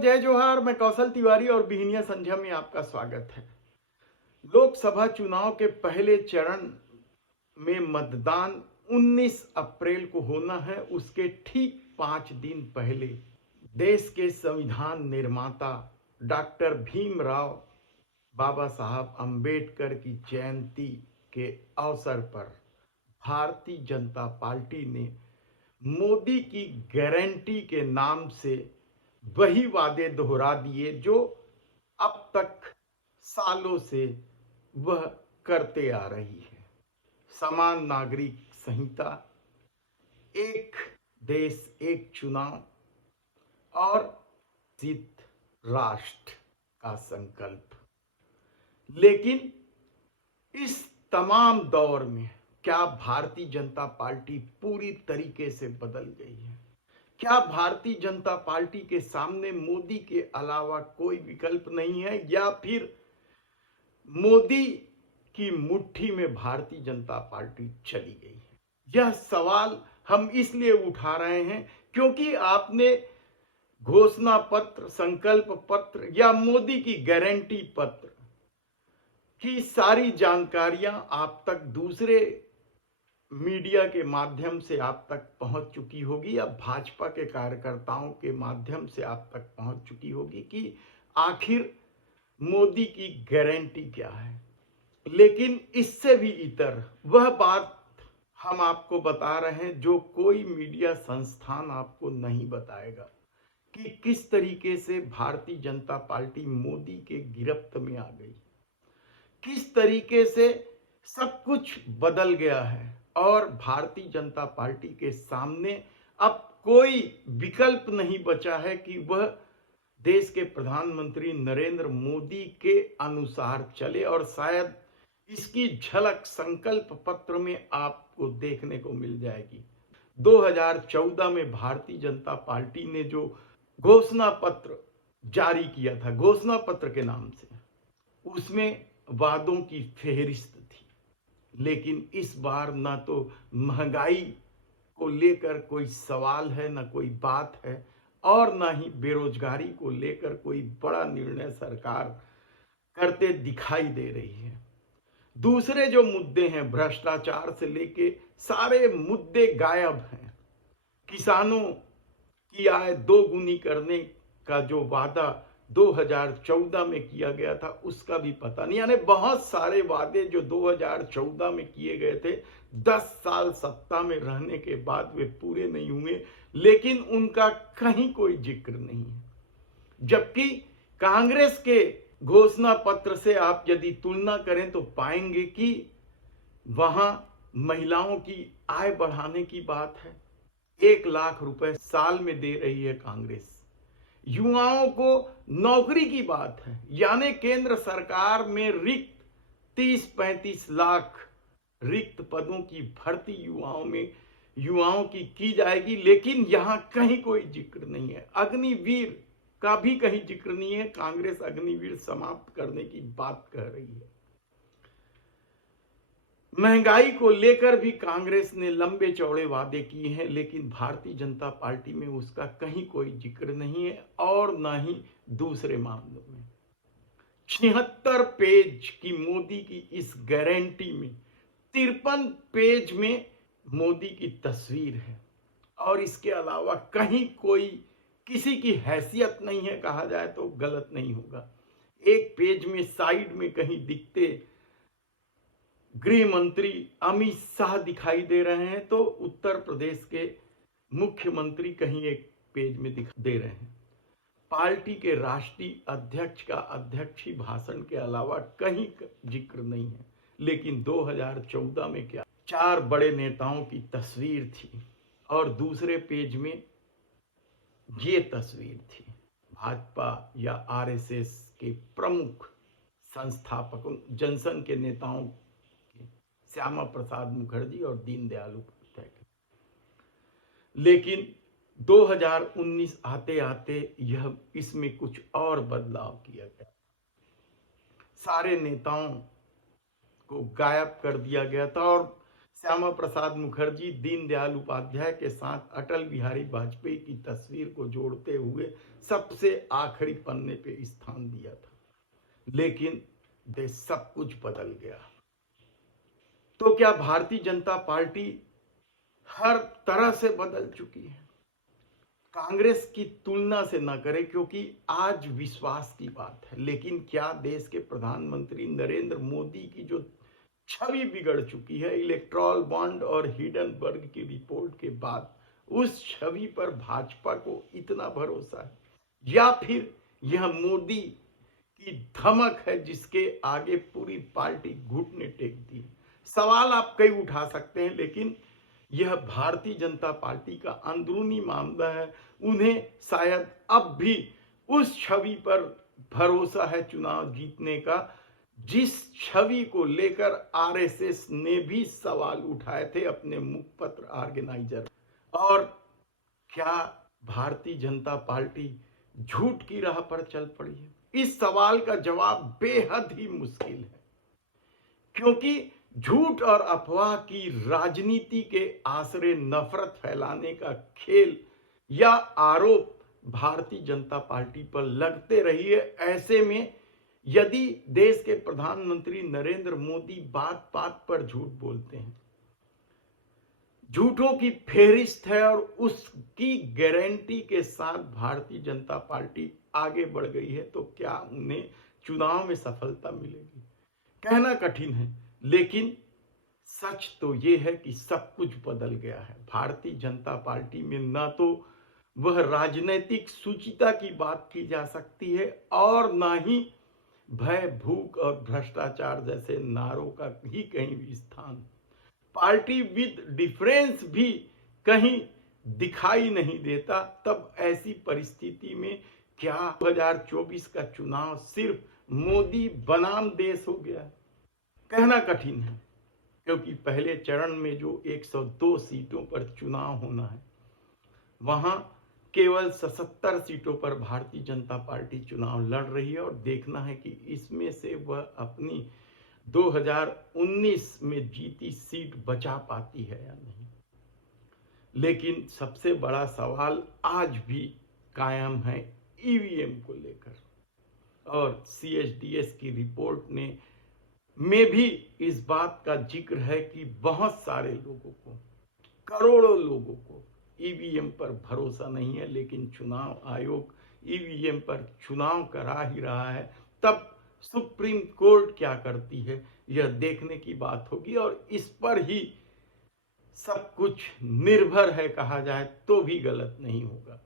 जय जोहार। मैं कौशल तिवारी और बिहनिया संध्या में आपका स्वागत है। लोकसभा चुनाव के पहले चरण में मतदान 19 अप्रैल को होना है। उसके ठीक 5 दिन पहले देश के संविधान निर्माता डॉक्टर भीमराव बाबा साहब अंबेडकर की जयंती के अवसर पर भारतीय जनता पार्टी ने मोदी की गारंटी के नाम से वही वादे दोहरा दिए जो अब तक सालों से वह करते आ रही है। समान नागरिक संहिता, एक देश एक चुनाव और जित राष्ट्र का संकल्प। लेकिन इस तमाम दौर में क्या भारतीय जनता पार्टी पूरी तरीके से बदल गई है? क्या भारतीय जनता पार्टी के सामने मोदी के अलावा कोई विकल्प नहीं है, या फिर मोदी की मुट्ठी में भारतीय जनता पार्टी चली गई है? यह सवाल हम इसलिए उठा रहे हैं क्योंकि आपने घोषणा पत्र, संकल्प पत्र या मोदी की गारंटी पत्र की सारी जानकारियां आप तक दूसरे मीडिया के माध्यम से आप तक पहुंच चुकी होगी, या भाजपा के कार्यकर्ताओं के माध्यम से आप तक पहुंच चुकी होगी कि आखिर मोदी की गारंटी क्या है। लेकिन इससे भी इतर वह बात हम आपको बता रहे हैं जो कोई मीडिया संस्थान आपको नहीं बताएगा कि किस तरीके से भारतीय जनता पार्टी मोदी के गिरफ्त में आ गई, किस तरीके से सब कुछ बदल गया है और भारतीय जनता पार्टी के सामने अब कोई विकल्प नहीं बचा है कि वह देश के प्रधानमंत्री नरेंद्र मोदी के अनुसार चले। और शायद इसकी झलक संकल्प पत्र में आपको देखने को मिल जाएगी। 2014 में भारतीय जनता पार्टी ने जो घोषणा पत्र जारी किया था, घोषणा पत्र के नाम से, उसमें वादों की फेहरिस्त थी। लेकिन इस बार ना तो महंगाई को लेकर कोई सवाल है, ना कोई बात है, और ना ही बेरोजगारी को लेकर कोई बड़ा निर्णय सरकार करते दिखाई दे रही है। दूसरे जो मुद्दे हैं, भ्रष्टाचार से लेके सारे मुद्दे गायब हैं। किसानों की आय दोगुनी करने का जो वादा 2014 में किया गया था उसका भी पता नहीं। यानी बहुत सारे वादे जो 2014 में किए गए थे, 10 साल सत्ता में रहने के बाद वे पूरे नहीं हुए, लेकिन उनका कहीं कोई जिक्र नहीं है। जबकि कांग्रेस के घोषणा पत्र से आप यदि तुलना करें तो पाएंगे कि वहां महिलाओं की आय बढ़ाने की बात है, 1 लाख रुपए साल में दे रही है कांग्रेस। युवाओं को नौकरी की बात है, यानी केंद्र सरकार में रिक्त 30-35 लाख रिक्त पदों की भर्ती युवाओं की जाएगी। लेकिन यहां कहीं कोई जिक्र नहीं है। अग्निवीर का भी कहीं जिक्र नहीं है। कांग्रेस अग्निवीर समाप्त करने की बात कह रही है। महंगाई को लेकर भी कांग्रेस ने लंबे चौड़े वादे किए हैं, लेकिन भारतीय जनता पार्टी में उसका कहीं कोई जिक्र नहीं है, और ना ही दूसरे मामलों में। 76 पेज की मोदी की इस गारंटी में 53 पेज में मोदी की तस्वीर है, और इसके अलावा कहीं कोई किसी की हैसियत नहीं है, कहा जाए तो गलत नहीं होगा। एक पेज में साइड में कहीं दिखते गृह मंत्री अमित शाह दिखाई दे रहे हैं, तो उत्तर प्रदेश के मुख्यमंत्री कहीं एक पेज में दिखाई दे रहे हैं। पार्टी के राष्ट्रीय अध्यक्ष का अध्यक्षीय भाषण के अलावा कहीं जिक्र नहीं है। लेकिन 2014 में क्या 4 बड़े नेताओं की तस्वीर थी, और दूसरे पेज में ये तस्वीर थी भाजपा या आरएसएस के प्रमुख संस्थापकों, जनसंघ के नेताओं, श्यामा प्रसाद मुखर्जी और दीनदयाल उपाध्याय। लेकिन 2019 आते आते यह इसमें कुछ और बदलाव किया गया। सारे नेताओं को गायब कर दिया गया था, और श्यामा प्रसाद मुखर्जी दीनदयाल उपाध्याय के साथ अटल बिहारी वाजपेयी की तस्वीर को जोड़ते हुए सबसे आखिरी पन्ने पे स्थान दिया था। लेकिन देश सब कुछ बदल गया। तो क्या भारतीय जनता पार्टी हर तरह से बदल चुकी है? कांग्रेस की तुलना से न करें, क्योंकि आज विश्वास की बात है। लेकिन क्या देश के प्रधानमंत्री नरेंद्र मोदी की जो छवि बिगड़ चुकी है इलेक्टोरल बॉन्ड और हिडनबर्ग की रिपोर्ट के बाद, उस छवि पर भाजपा को इतना भरोसा है, या फिर यह मोदी की धमक है जिसके आगे पूरी पार्टी घुटने टेक दी? सवाल आप कई उठा सकते हैं, लेकिन यह भारतीय जनता पार्टी का अंदरूनी मामला है। उन्हें शायद अब भी उस छवि पर भरोसा है चुनाव जीतने का, जिस छवि को लेकर आरएसएस ने भी सवाल उठाए थे अपने मुखपत्र ऑर्गेनाइजर। और क्या भारतीय जनता पार्टी झूठ की राह पर चल पड़ी है? इस सवाल का जवाब बेहद ही मुश्किल है, क्योंकि झूठ और अफवाह की राजनीति के आसरे नफरत फैलाने का खेल या आरोप भारतीय जनता पार्टी पर लगते रही है। ऐसे में यदि देश के प्रधानमंत्री नरेंद्र मोदी बात बात पर झूठ बोलते हैं, झूठों की फेहरिस्त है, और उसकी गारंटी के साथ भारतीय जनता पार्टी आगे बढ़ गई है, तो क्या उन्हें चुनाव में सफलता मिलेगी? कहना कठिन है, लेकिन सच तो यह है कि सब कुछ बदल गया है। भारतीय जनता पार्टी में न तो वह राजनीतिक शुचिता की बात की जा सकती है, और न ही भय, भूख और भ्रष्टाचार जैसे नारों का ही कहीं भी स्थान। पार्टी विद डिफरेंस भी कहीं दिखाई नहीं देता। तब ऐसी परिस्थिति में क्या 2024 का चुनाव सिर्फ मोदी बनाम देश हो गया? कहना कठिन है, क्योंकि पहले चरण में जो 102 सीटों पर चुनाव होना है, वहां केवल 77 सीटों पर भारतीय जनता पार्टी चुनाव लड़ रही है, और देखना है कि इसमें से वह अपनी 2019 में जीती सीट बचा पाती है या नहीं। लेकिन सबसे बड़ा सवाल आज भी कायम है ईवीएम को लेकर, और सीएचडीएस की रिपोर्ट में भी इस बात का जिक्र है कि बहुत सारे लोगों को, करोड़ों लोगों को ईवीएम पर भरोसा नहीं है। लेकिन चुनाव आयोग ईवीएम पर चुनाव करा ही रहा है। तब सुप्रीम कोर्ट क्या करती है, यह देखने की बात होगी, और इस पर ही सब कुछ निर्भर है, कहा जाए तो भी गलत नहीं होगा।